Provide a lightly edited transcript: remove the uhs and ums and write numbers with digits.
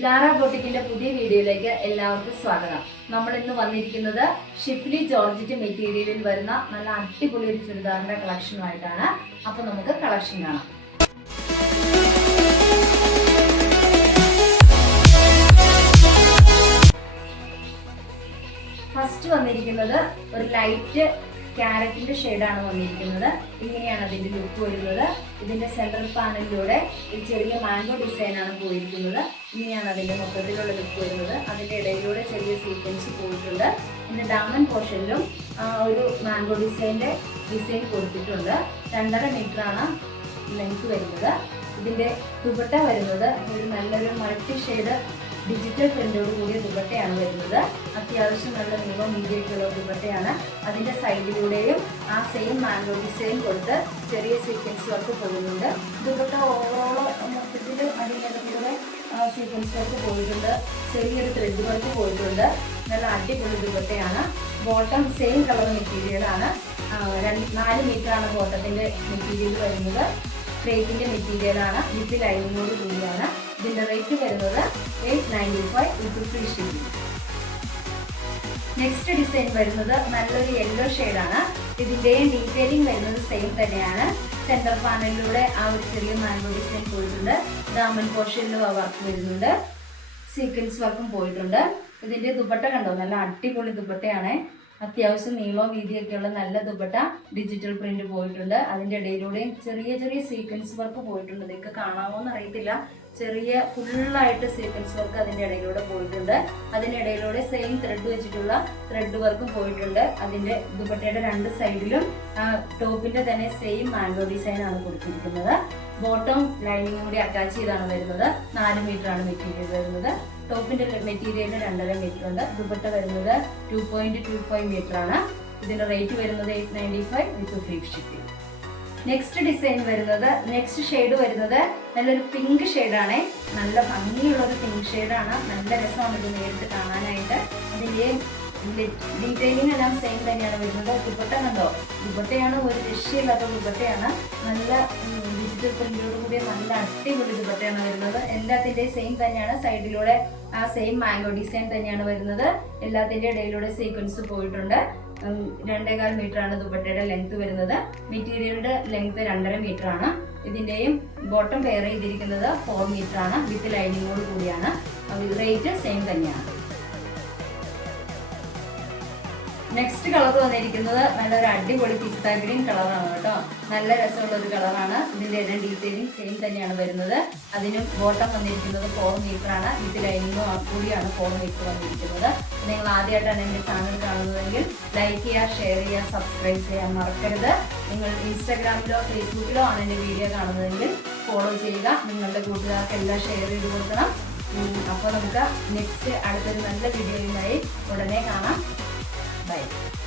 Lara ബോട്ടിക്കിന്റെ പുതിയ വീഡിയോയിലേക്ക് എല്ലാവർക്കും സ്വാഗതം. നമ്മൾ ഇന്ന് വന്നിരിക്കുന്നത് ഷിഫ്ലി ജോർജറ്റ് മെറ്റീരിയലിൽ വരുന്ന നല്ല അടിപൊളി ഒരു ചുരിദാറിന്റെ കളക്ഷനുമായിട്ടാണ്. അപ്പൊ നമുക്ക് കളക്ഷൻ കാണാം. ഫസ്റ്റ് വന്നിരിക്കുന്നത് ഒരു ലൈറ്റ് ക്യാരറ്റിന്റെ ഷെയ്ഡാണ് വന്നിരിക്കുന്നത്. ഇങ്ങനെയാണ് അതിന്റെ ലുക്ക് വരുന്നത്. ഇതിന്റെ സെൻട്രൽ പാനലിലൂടെ ഒരു ചെറിയ മാംഗോ ഡിസൈനാണ് പോയിരിക്കുന്നത്. ഇങ്ങനെയാണ് അതിന്റെ മൊത്തത്തിലുള്ള ലുക്ക് വരുന്നത്. അതിന്റെ ഇടയിലൂടെ ചെറിയ സീക്വൻസ് പോയിട്ടുണ്ട്. ഇതിന്റെ ഡാമൻ പോർഷനിലും ഒരു മാംഗോ ഡിസൈൻ കൊടുത്തിട്ടുണ്ട്. 2.5 മീറ്ററാണ് ലെങ്ത് വരുന്നത്. ഇതിന്റെ ദുപ്പട്ട വരുന്നത് ഒരു നല്ലൊരു മൾട്ടി ഷെയ്ഡ് ഡിജിറ്റൽ പ്രിന്റോട് കൂടിയ ദുപ്പട്ടയാണ് വരുന്നത്. അത്യാവശ്യം നല്ല നീളം വീതിയൊക്കെയുള്ള ദുപ്പട്ടയാണ്. അതിന്റെ സൈഡിലൂടെയും ആ സെയിം മാംഗോ ഡിസൈൻ കൊടുത്ത് ചെറിയ സീക്വൻസ് വർക്ക് പോകുന്നുണ്ട്. ദുപ്പട്ട ഓവറോൾ മൊത്തത്തിൽ അതിനകത്തൂടെ സീക്വൻസ് വർക്ക് പോയിട്ടുണ്ട്. ചെറിയൊരു ത്രെഡ് വർക്ക് പോയിട്ടുണ്ട്. നല്ല അടിപൊളി ദുപ്പട്ടയാണ്. ബോട്ടം സെയിം കളർ മെറ്റീരിയലാണ്. 4 മീറ്ററാണ് ബോട്ടത്തിന്റെ മെറ്റീരിയൽ വരുന്നത്. ക്രേപ്പിന്റെ മെറ്റീരിയലാണ്. വിത്ത് ലൈനിങ്ങോട് കൂടിയാണ്. ഇതിന്റെ റേറ്റ് വരുന്നത് 895 വിത്ത് ഫ്രീ ഷിപ്പിംഗ്. നെക്സ്റ്റ് ഡിസൈൻ വരുന്നത് നല്ലൊരു യെല്ലോ ഷെയ്ഡാണ്. ഇതിന്റെയും ഡീറ്റെയിലിംഗ് വരുന്നത് സെയിം തന്നെയാണ്. സെന്റർ പാനലിലൂടെ ആ ഒരു ചെറിയ മാംഗോ ഡിസൈൻ പോയിട്ടുണ്ട്. ഡാമൻ പോർഷനിലും ആ വർക്ക് വരുന്നുണ്ട്. സീക്വൻസ് വർക്കും പോയിട്ടുണ്ട്. ഇതിന്റെ ദുപ്പട്ട കണ്ടോ, നല്ല അടിപൊളി ദുപ്പട്ടയാണ്. അത്യാവശ്യം നീളവും വീതിയൊക്കെയുള്ള നല്ല ദുപ്പട്ട. ഡിജിറ്റൽ പ്രിന്റ് പോയിട്ടുണ്ട്. അതിന്റെ ഇടയിലൂടെയും ചെറിയ സീക്വൻസ് വർക്ക് പോയിട്ടുണ്ട്. നിങ്ങൾക്ക് കാണാമോന്ന് അറിയത്തില്ല. ചെറിയ ഫുള്ളായിട്ട് സീക്വൻസ് വർക്ക് അതിന്റെ ഇടയിലൂടെ പോയിട്ടുണ്ട്. അതിനിടയിലൂടെ സെയിം ത്രെഡ് വെച്ചിട്ടുള്ള ത്രെഡ് വർക്കും പോയിട്ടുണ്ട്. അതിന്റെ ദുപ്പട്ടയുടെ 2 സൈഡിലും ടോപ്പിന്റെ തന്നെ സെയിം മാംഗോ ഡിസൈൻ ആണ് കൊടുത്തിരിക്കുന്നത്. ബോട്ടം ലൈനിങ്ങും കൂടി അറ്റാച്ച് ചെയ്താണ് വരുന്നത്. 4 മീറ്ററാണ് മെറ്റീരിയൽ വരുന്നത്. ടോപ്പിന്റെ മെറ്റീരിയലിന് 2.5 മീറ്റർ ഉണ്ട്. ദുപ്പട്ട വരുന്നത് 2.25 മീറ്റർ ആണ്. ഇതിന്റെ റേറ്റ് വരുന്നത് 895 വിത്ത് ഫ്രീ ഷിപ്പിംഗ്. നെക്സ്റ്റ് ഷെയ്ഡ് വരുന്നത് നല്ലൊരു പിങ്ക് ഷെയ്ഡാണ്. നല്ല ഭംഗിയുള്ള ഒരു പിങ്ക് ഷെയ്ഡാണ്. നല്ല രസമാണ് ഇത് നേരിട്ട് കാണാനായിട്ട്. അതിന്റെ ഡീറ്റെയിലിംഗ് എല്ലാം സെയിം തന്നെയാണ് വരുന്നത്. ദുപ്പട്ട കണ്ടോ, ദുപ്പട്ടയാണ് ഒരു രക്ഷയില്ലാത്ത ദുപ്പട്ടയാണ്. നല്ല ഡിജിറ്റൽ പ്രിന്റോട് കൂടിയ നല്ല അടിപൊളി ദുപ്പട്ടയാണ് വരുന്നത്. എല്ലാത്തിന്റെയും സെയിം തന്നെയാണ്. സൈഡിലൂടെ ആ സെയിം മാംഗോ ഡിസൈൻ തന്നെയാണ് വരുന്നത്. എല്ലാത്തിന്റെ ഇടയിലൂടെ സീക്വൻസ് പോയിട്ടുണ്ട്. 2.25 മീറ്ററാണ് ദുപ്പട്ടയുടെ ലെങ്ത് വരുന്നത്. മെറ്റീരിയലിന്റെ ലെങ്ത് 2.5 മീറ്റർ ആണ്. ഇതിന്റെയും ബോട്ടം പെയർ ചെയ്തിരിക്കുന്നത് 4 മീറ്റർ ആണ്. വിത്ത് ലൈനിങ്ങോട് കൂടിയാണ്. റേറ്റ് സെയിം തന്നെയാണ്. നെക്സ്റ്റ് കളർ വന്നിരിക്കുന്നത് നല്ലൊരു അടിപൊളി പിസ്ത ഗ്രീൻ കളറാണ് കേട്ടോ. നല്ല രസമുള്ള ഒരു കളറാണ്. ഇതിന്റെ എല്ലാം ഡീറ്റെയിലിംഗ് സെയിം തന്നെയാണ് വരുന്നത്. അതിനും ബോട്ടം വന്നിരിക്കുന്നത് 4 മീറ്റർ ആണ്. വിത്ത് ലൈനിങ്ങും കൂടിയാണ് 4 മീറ്റർ വന്നിരിക്കുന്നത്. നിങ്ങൾ ആദ്യമായിട്ടാണ് എന്റെ ചാനൽ കാണുന്നതെങ്കിൽ ലൈക്ക് ചെയ്യുക, ഷെയർ ചെയ്യുക, സബ്സ്ക്രൈബ് ചെയ്യാൻ മറക്കരുത്. നിങ്ങൾ ഇൻസ്റ്റാഗ്രാമിലോ ഫേസ്ബുക്കിലോ ആണ് എന്റെ വീഡിയോ കാണുന്നതെങ്കിൽ ഫോളോ ചെയ്യുക. നിങ്ങളുടെ കൂട്ടുകാർക്ക് എല്ലാം ഷെയർ ചെയ്ത് കൊടുക്കണം. അപ്പോൾ നമുക്ക് നെക്സ്റ്റ് അടുത്തൊരു നല്ല വീഡിയോയുമായി ഉടനെ കാണാം. Bye.